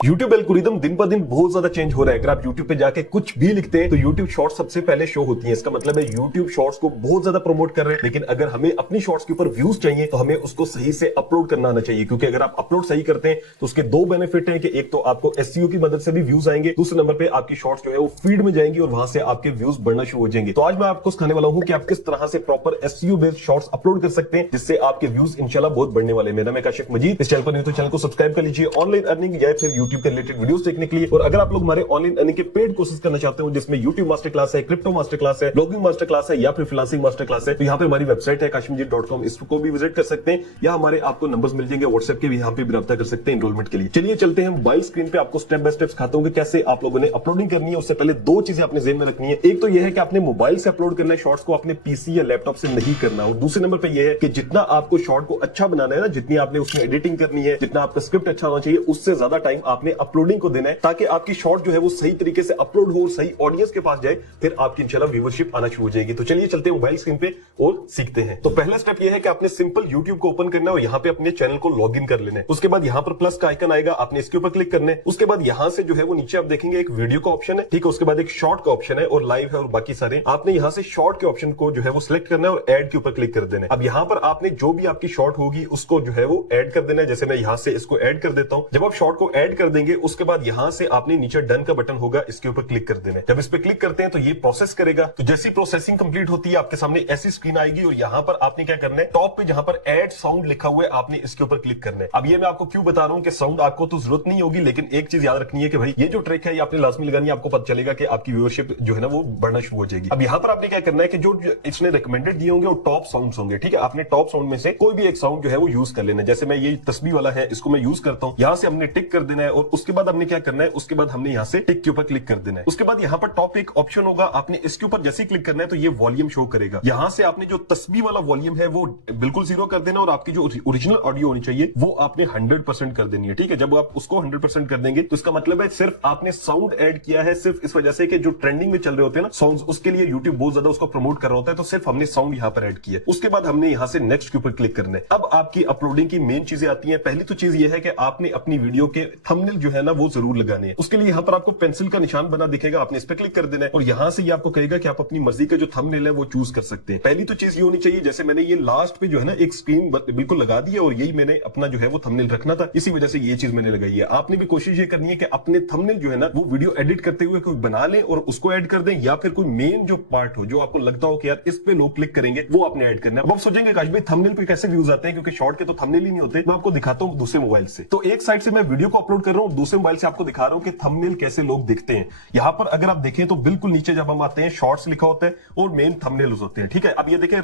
YouTube algorithm दिन ब दिन बहुत ज्यादा चेंज हो रहा है। अगर आप YouTube पे जाके कुछ भी लिखते हैं तो YouTube शॉर्ट्स सबसे पहले शो होती है। इसका मतलब है YouTube शॉर्ट्स को बहुत ज्यादा प्रमोट कर रहे हैं। लेकिन अगर हमें अपनी शॉर्ट्स के ऊपर व्यूज चाहिए तो हमें उसको सही से अपलोड करना आना चाहिए, क्योंकि अगर आप अपलोड सही करते हैं तो उसके दो बेनिफिट हैं कि एक तो आपको एसईओ की मदद से भी व्यूज आएंगे, दूसरे नंबर पे आपकी शॉर्ट्स जो है वो फीड में जाएंगी और वहां से आपके व्यूज बढ़ना शुरू हो जाएंगे। तो आज मैं आपको सिखाने वाला हूं कि आप किस तरह से proper SEO based shorts upload कर सकते हैं, जिससे आपके व्यूज इंशाल्लाह बहुत बढ़ने वाले हैं। मेरा नाम है काशिफ मजीद। इस चैनल पर नहीं तो चैनल को सब्सक्राइब कर लीजिए ऑनलाइन अर्निंग या फिर यूट्यूब के रिलेटेड वीडियोस देखने के लिए। और अगर आप लोग हमारे ऑनलाइन अर्निंग के पेड कोर्सेज करना चाहते हो, जिसमें यूट्यूब मास्टर क्लास है, क्रिप्टो मास्टर क्लास है, ब्लॉगिंग मास्टर क्लास है या फिर फ्रीलांसिंग मास्टर क्लास है, तो यहाँ पे हमारी वेबसाइट है kashifmajid.com, इसको भी विजिट कर सकते हैं या हमारे आपको नंबर्स मिल जाएंगे व्हाट्सएप के भी, यहाँ पे भी रब्ता कर सकते हैं एनरोलमेंट के लिए। चलिए चलते हैं मोबाइल स्क्रीन पे, आपको स्टेप बाय स्टेप सिखाता हूं कि कैसे आप लोगों ने अपलोडिंग करनी है। उससे पहले दो चीजें आपने जेहन में रखनी है। एक तो यह है कि आपने मोबाइल से अपलोड करना है शॉर्ट्स को, आपने पीसी या लैपटॉप से नहीं करना। और दूसरे नंबर पर यह है कि जितना आपको शॉर्ट को अच्छा बनाना है ना, जितनी आपने उसमें एडिटिंग करनी है, जितना आपका स्क्रिप्ट अच्छा होना चाहिए, उससे ज्यादा टाइम आपने अपलोडिंग को देना है, ताकि आपकी शॉर्ट जो है वो सही तरीके से अपलोड हो, सही ऑडियंस के पास जाए, फिर आपकी इंशाल्लाह व्यूअरशिप आना शुरू हो जाएगी। तो चलिए चलते हैं मोबाइल स्क्रीन पे और सीखते हैं। तो पहला स्टेप यह है कि आपने सिंपल YouTube को ओपन करना है और यहाँ पे अपने चैनल को लॉग इन कर लेना है। उसके बाद यहाँ पर प्लस का आइकन आएगा, आपने इसके ऊपर क्लिक करना है। उसके बाद यहाँ से जो है वो नीचे आप देखेंगे एक वीडियो का ऑप्शन है, ठीक है। उसके बाद एक शॉर्ट का ऑप्शन है और लाइव है और बाकी सारे। आपने यहाँ से शॉर्ट के ऑप्शन को जो है वो सिलेक्ट करना है और एड के ऊपर क्लिक कर देना है। अब यहाँ पर आपने जो भी आपकी शॉर्ट होगी उसको जो है वो एड कर देना है। जैसे मैं यहाँ से इसको एड कर देता हूँ। जब आप शॉर्ट को एड कर देंगे उसके बाद यहाँ से आपने नीचे डन का बटन होगा, इसके ऊपर क्लिक कर देना है। जब इस पे क्लिक करते हैं तो ये प्रोसेस करेगा। तो जैसी प्रोसेसिंग कंप्लीट होती है आपके सामने ऐसी स्क्रीन आएगी और यहाँ पर आपने क्या करना है, टॉप पे जहां पर ऐड साउंड लिखा हुआ है आपने इसके ऊपर क्लिक करना है। अब ये मैं आपको क्यों बता रहा हूं कि साउंड आपको तो जरूरत नहीं होगी, लेकिन एक चीज याद रखनी है कि भाई ये जो ट्रिक है ये आपने लाजमी लगानी है, आपको पता चलेगा कि आपकी व्यूअरशिप जो है ना वो बढ़ना शुरू हो जाएगी। अब यहाँ पर आपने क्या करना है कि जो इसने रिकमेंडेड दिए होंगे वो टॉप साउंड होंगे, ठीक है। आपने टॉप साउंड में से कोई भी एक साउंड जो है वो यूज कर लेना है। जैसे मैं ये तस्बीह वाला है, इसको मैं यूज करता हूँ। यहाँ से हमने टिक कर देना है और उसके बाद हमने क्या करना है, उसके बाद हमने यहाँ से टिक के ऊपर क्लिक कर देना है। उसके बाद यहाँ पर टॉप एक ऑप्शन होगा, आपने इसके ऊपर जैसे क्लिक करना है तो ये वॉल्यूम शो करेगा। यहाँ से आपने जो तस्बीह वाला वॉल्यूम है वो बिल्कुल 0 कर देना और आपकी जो ओरिजिनल ऑडियो होनी चाहिए वो आपने 100% कर देनी है, ठीक है। जब आप उसको 100% कर देंगे तो इसका मतलब है सिर्फ आपने साउंड ऐड किया है, सिर्फ इस वजह से कि जो ट्रेंडिंग में चल रहे होते हैं ना साउंड्स, उसके लिए YouTube बहुत ज्यादा उसको प्रमोट कर रहा होता है, तो सिर्फ हमने साउंड यहाँ पर ऐड किया। उसके बाद हमने यहाँ से नेक्स्ट के ऊपर क्लिक करना है। अब आपकी अपलोडिंग की मेन चीजें आती है। पहली तो चीज ये है कि आपने अपनी वीडियो के थंबनेल जो है ना वो जरूर लगाने हैं। उसके लिए यहाँ पर आपको पेंसिल का निशान बना दिखेगा, आपने इस पर क्लिक कर देना है और यहाँ से ये आपको कहेगा कि आप अपनी मर्जी का जो थंबनेल है वो चूज कर सकते हैं। पहली तो चीज ये होनी चाहिए, जैसे मैंने ये लास्ट पे जो है ना एक स्क्रीन बिल्कुल लगा दी है और यही मैंने अपना जो है वो थंबनेल रखना था, इसी वजह से ये चीज मैंने लगाई है। आपने भी कोशिश ये करनी है कि अपने थंबनेल जो है ना वो वीडियो एडिट करते हुए कोई बना लें और उसको ऐड कर दें, या फिर कोई मेन जो पार्ट हो जो आपको लगता हो कि यार इस पे लोग क्लिक करेंगे वो आपने ऐड करना है। अब आप सोचेंगे काश भाई थंबनेल पे कैसे व्यूज आते हैं, क्योंकि शॉर्ट के तो थंबनेल ही नहीं होते। मैं आपको दिखाता हूं दूसरे मोबाइल से। तो एक साइड से मैं वीडियो को अपलोड कर रहा हूं, दूसरे मोबाइल से आपको दिखा रहा हूं कि थंबनेल कैसे लोग दिखते हैं। यहां पर अगर आप देखें तो बिल्कुल नीचे जब हम आते हैं शॉर्ट्स लिखा होता है और मेन थंबनेल होते हैं, ठीक है। अब ये देखें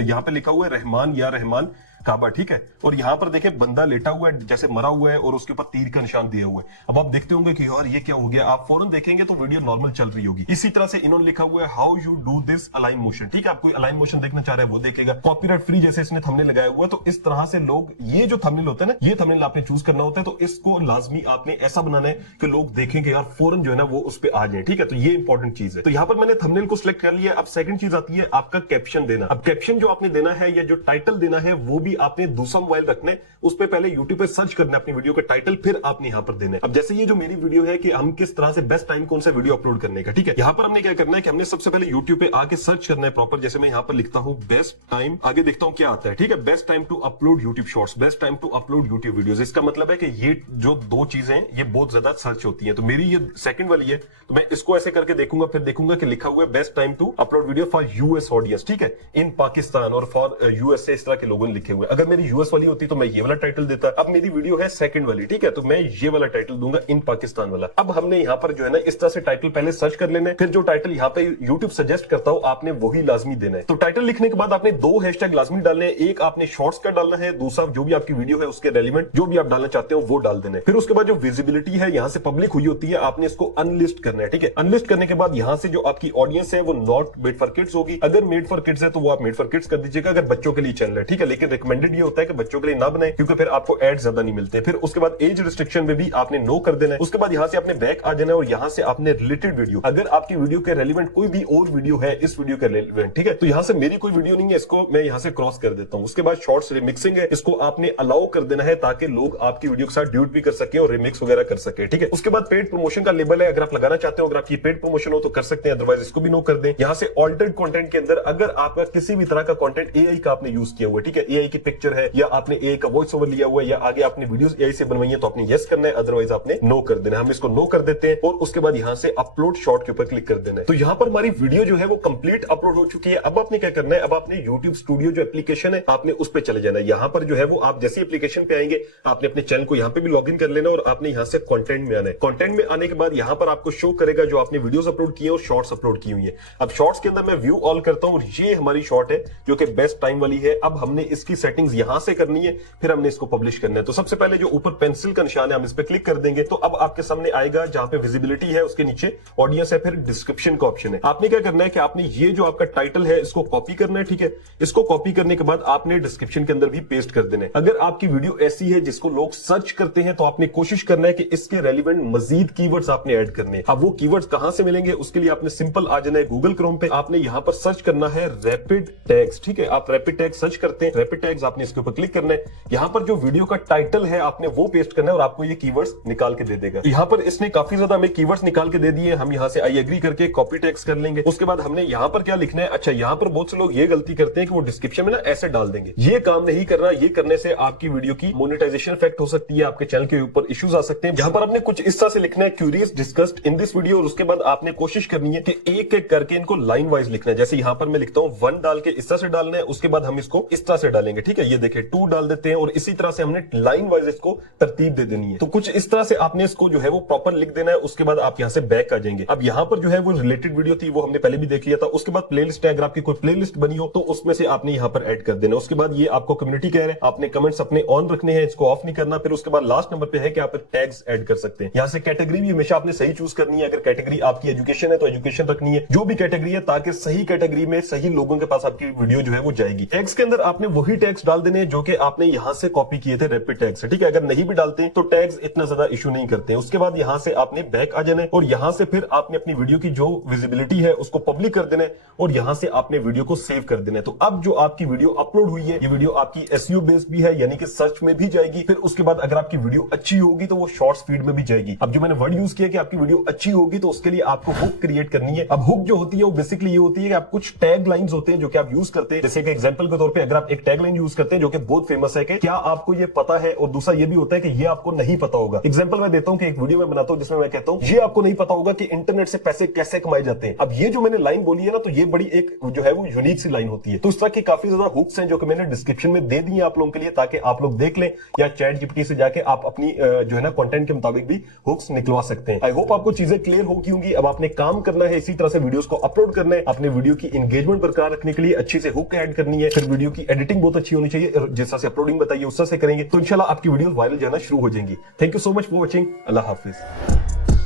यहां पे लिखा हुआ है रहमान या रहमान काबा, ठीक है। और यहां पर देखें बंदा लेटा हुआ है जैसे मरा हुआ है और उसके ऊपर तीर का निशान दिया हुआ है। अब आप देखते होंगे कि यार ये क्या हो गया, आप फौरन देखेंगे तो वीडियो नॉर्मल चल रही होगी। इसी तरह से इन्होंने लिखा हुआ है how you do this align motion, ठीक है। आप कोई अलाइन मोशन देखना चाह रहे हैं वो देखेगा। कॉपीराइट फ्री जैसे इसने थंबनेल लगाया हुआ है, तो इस तरह से लोग ये जो थंबनेल होता है ना, ये थंबनेल आपने चूज करना होता है। तो इसको लाजमी आपने ऐसा बनाना है कि लोग देखेंगे यार फौरन जो है ना वो उस पर आ जाए, ठीक है। तो ये इंपॉर्टेंट चीज है। तो यहाँ पर मैंने थंबनेल को सिलेक्ट कर लिया। अब सेकंड चीज आती है आपका कैप्शन देना। अब कैप्शन जो आपने देना है या जो टाइटल देना है वो भी आपने दूसरा मोबाइल रखने, उस पे पहले YouTube पे सर्च करना है अपनी वीडियो का टाइटल, फिर आपने यहां पर देना है। अब जैसे ये जो मेरी वीडियो है कि हम किस तरह से बेस्ट टाइम कौन सा वीडियो अपलोड करने का, ठीक है। यहां पर हमने क्या करना है कि हमने सबसे पहले YouTube पे आके सर्च करना है प्रॉपर। जैसे मैं यहां पर लिखता हूं बेस्ट टाइम, आगे देखता हूं क्या आता है, ठीक है। Best time to upload YouTube shorts, best time to upload YouTube videos. इसका मतलब है कि ये जो दो चीजें हैं ये बहुत ज्यादा सर्च होती है। तो मेरी ये सेकंड वाली है, तो मैं इसको ऐसे करके देखूंगा, फिर देखूंगा कि लिखा हुआ है best time to upload video for US audience, ठीक है, इन पाकिस्तान और फॉर यूएसए, इस तरह के लोगों ने लिखे हुए। अगर मेरी यूएस वाली होती तो मैं ये वाला टाइटल देता। अब मेरी वीडियो है सेकंड वाली, ठीक है, तो मैं ये वाला टाइटल दूंगा इन पाकिस्तान वाला। अब हमने यहाँ पर जो है ना इस तरह से टाइटल पहले सर्च कर लेना है, फिर जो टाइटल यहाँ पे YouTube सजेस्ट करता हो आपने वही लाजमी देना है। तो टाइटल लिखने के बाद आपने दो हैशटैग लाजमी डालने हैं। एक आपने शॉर्ट्स का डालना है, दूसरा जो भी आपकी वीडियो है उसके रेलिवेंट जो भी आप डालना चाहते हो वो डाल देना है। फिर उसके बाद जो विजिबिलिटी है यहाँ से पब्लिक हुई होती है, आपने इसको अनलिस्ट करना है, ठीक है। अनलिस्ट करने के बाद यहाँ से जो आपकी ऑडियंस है वो नॉट मेड फॉर किड्स होगी। अगर मेड फॉर किड्स है तो वो आप मेड फॉर किड्स कर दीजिएगा, अगर बच्चों के लिए चैनल है, ठीक है। लेकिन रिकमेंडेड ये होता है कि बच्चों के लिए ना बनाए, क्योंकि फिर आपको एड ज्यादा नहीं मिलते। फिर उसके बाद एज रिस्ट्रिक्शन में भी आपने नो कर देना है। उसके बाद यहाँ से आपने बैक आ जाना है और यहाँ से आपने रिलेटेड वीडियो, अगर आपकी वीडियो के रेलिवेंट कोई भी और वीडियो है इस वीडियो के रेलिवेंट, ठीक है, तो यहाँ से मेरी कोई वीडियो नहीं है, इसको मैं यहाँ से क्रॉस कर देता हूँ। उसके बाद शॉर्ट्स रिमिक्सिंग है, इसको आपने अलाउ कर देना है ताकि लोग आपकी वीडियो के साथ ड्यूट भी कर सके और रिमिक्स वगैरह कर सके, ठीक है। उसके बाद पेड प्रमोशन का लेबल है, अगर आप लगाना चाहते हो, अगर आपकी पेड प्रमोशन हो तो कर सकते हैं, अदरवाइज इसको भी नो कर दें। यहाँ से ऑल्टर्ड कंटेंट के अंदर अगर आपका किसी भी तरह का कंटेंट एआई का आपने यूज किया हुआ है, ठीक है, एआई की पिक्चर है या आपने एआई का वॉइस ओवर लिया हुआ है या आगे आपने वीडियोस एआई से बनवाई है, तो आपने यस करना है, अदरवाइज आपने नो कर देना है। हम इसको नो कर देते हैं और उसके बाद यहाँ से अपलोड शॉर्ट के ऊपर क्लिक कर देना है। तो यहाँ पर हमारी वीडियो जो है वो कंप्लीट अपलोड हो चुकी है। अब आपने क्या करना है, अब आपने YouTube स्टूडियो जो एप्लीकेशन है आपने उस पर चले जाना है। यहाँ पर जो है वो आप जैसे एप्लीकेशन पे आएंगे आपने अपने चैनल को यहाँ पे भी लॉगिन कर लेना और आपने यहाँ से कंटेंट में आना है। कंटेंट में आने के बाद यहाँ पर आपको शो करेगा जो आपने वीडियोस अपलोड किए और शॉर्ट्स अपलोड की हुई है। अब शॉर्ट्स के अंदर मैं व्यू ऑल करता हूँ और ये हमारी शॉर्ट है जो कि बेस्ट टाइम वाली है। अब हमने इसकी सेटिंग्स यहां से करनी है, फिर हमने इसको पब्लिश करना है। तो सबसे पहले जो ऊपर पेंसिल का निशान है हम इस पर क्लिक कर देंगे तो अब आपके सामने आएगा जहां पे विजिबिलिटी है उसके नीचे ऑडियंस है, फिर डिस्क्रिप्शन का ऑप्शन है। आपने क्या करना है कि आपने ये जो आपका टाइटल है इसको कॉपी करना है, ठीक है। इसको कॉपी करने के बाद आपने डिस्क्रिप्शन के अंदर भी पेस्ट कर देना है। अगर आपकी वीडियो ऐसी है जिसको लोग सर्च करते हैं तो आपने कोशिश करना है कि इसके रेलिवेंट मजीद कीवर्ड्स आपने ऐड करने हैं। अब वो कीवर्ड्स कहां से मिलेंगे उसके लिए आपने सिंपल आ जाना है गूगल क्रोम पे, आपने यहां पर सर्च करना है रैपिड टैग्स, ठीक है। आप रैपिड टैग सर्च करते हैं, रैपिड टैग्स आपने इसके ऊपर क्लिक करना है। यहां पर जो वीडियो का टाइटल है आपने वो पेस्ट करना है और आपको ये कीवर्ड्स निकाल के दे देगा। यहां पर इसने काफी ज्यादा हमें कीवर्ड्स निकाल के दे दिए। हम यहां से आई एग्री करके कॉपी टैग्स कर लेंगे। उसके बाद हमने यहां पर क्या लिखना है, अच्छा यहां पर बहुत से लोग ये गलती करते हैं कि वो डिस्क्रिप्शन में ना ऐसे डाल देंगे। ये काम नहीं करना, ये करने से आपकी वीडियो की मोनेटाइजेशन इफेक्ट हो सकती है, आपके चैनल के ऊपर इश्यूज आ सकते हैं। यहां पर आपने कुछ इस तरह से लिखना है curious discussed in this video और उसके बाद आपने कोशिश करनी है कि एक एक करके इनको लाइन वाइज लिखना है। जैसे यहां पर मैं लिखता हूं 1 डाल के इस तरह से डालना है, उसके बाद हम इसको इस तरह से डालेंगे, ठीक है। ये देखिए 2 डाल देते हैं और इसी तरह से हमने लाइन वाइज इसको तरतीब दे देनी है। तो कुछ इस तरह से आपने इसको जो है वो प्रॉपर लिख देना है। उसके बाद आप यहां से बैक आ जाएंगे। अब यहां पर जो है वो रिलेटेड वीडियो थी वो हमने पहले भी देख लिया था। उसके बाद प्लेलिस्ट है, अगर आपकी कोई प्लेलिस्ट बनी हो तो उसमें से आपने यहां पर ऐड कर देना। उसके बाद ये आपको कम्युनिटी कह रहे हैं, आपने कमेंट्स अपने ऑन रखने हैं, इसको ऑफ नहीं करना। फिर उसके बाद लास्ट नंबर पे है कि आप टैग्स ऐड कर सकते हैं। यहां से कैटेगरी भी हमेशा आपने सही चूज करनी है। अगर कैटेगरी आपकी एजुकेशन है तो एजुकेशन रखनी है, जो भी कैटेगरी है, ताकि सही कैटेगरी में सही लोगों के पास आपकी वीडियो जो है वो जाएगी। टैग्स के अंदर आपने वही टैग्स डाल देने जो कि आपने यहां से कॉपी किए थे रैपिड टैग से, ठीक है। अगर नहीं भी डालते तो टैग्स इतना ज्यादा इशू नहीं करते। उसके बाद यहां से आपने बैक आ जाना है और यहां से फिर आपने अपनी वीडियो की जो विजिबिलिटी है उसको पब्लिक कर देना है और यहां से आपने वीडियो को सेव कर देना है। तो अब जो आपकी वीडियो अपलोड हुई है, ये वीडियो आपकी एसईओ बेस्ड भी है, यानी कि सर्च में भी जाएगी। फिर उसके बाद अगर आपकी वीडियो अच्छी होगी तो वो शॉर्ट्स फीड में भी जाएगी। अब जो मैंने वर्ड यूज किया कि आपकी वीडियो अच्छी होगी तो उसके लिए आपको हुक क्रिएट करनी है। अब हुक जो होती है वो बेसिकली ये होती है कि आप कुछ टैग लाइंस होते हैं जो कि आप यूज करते हैं। जैसे कि एग्जांपल के तौर पे अगर आप एक टैग लाइन यूज करते हैं जो कि बहुत फेमस है कि क्या आपको ये पता है, और दूसरा ये भी होता है कि ये आपको नहीं पता होगा। एग्जांपल मैं देता हूं कि एक वीडियो में बनाता हूं जिसमें मैं कहता हूं ये आपको नहीं पता होगा कि इंटरनेट से पैसे कैसे कमाए जाते हैं। अब ये जो मैंने लाइन बोली है ना, तो ये बड़ी एक जो है वो यूनिक सी लाइन होती है। तो इस तरह की काफी ज्यादा हुक्स हैं जो कि मैंने डिस्क्रिप्शन में दे दी है आप लोगों के लिए, ताकि आप लोग देख लें या चैट जीपीटी से जाके आप अपनी जो है ना कंटेंट के मुताबिक भी हुक्स निकलवा सकते हैं। आई होप आपको चीजें क्लियर होगी होंगी। अब आपने काम करना है इसी तरह से वीडियोस को अपलोड करना है। अपने वीडियो की एंगेजमेंट बरकरार रखने के लिए अच्छी से हुक ऐड करनी है, फिर वीडियो की एडिटिंग बहुत अच्छी होनी चाहिए, जैसा से अपलोडिंग बताइए उस तरह से करेंगे तो इंशाल्लाह आपकी वीडियोस वायरल जाना शुरू हो जाएंगी। Thank you so much for watching. Allah Hafiz.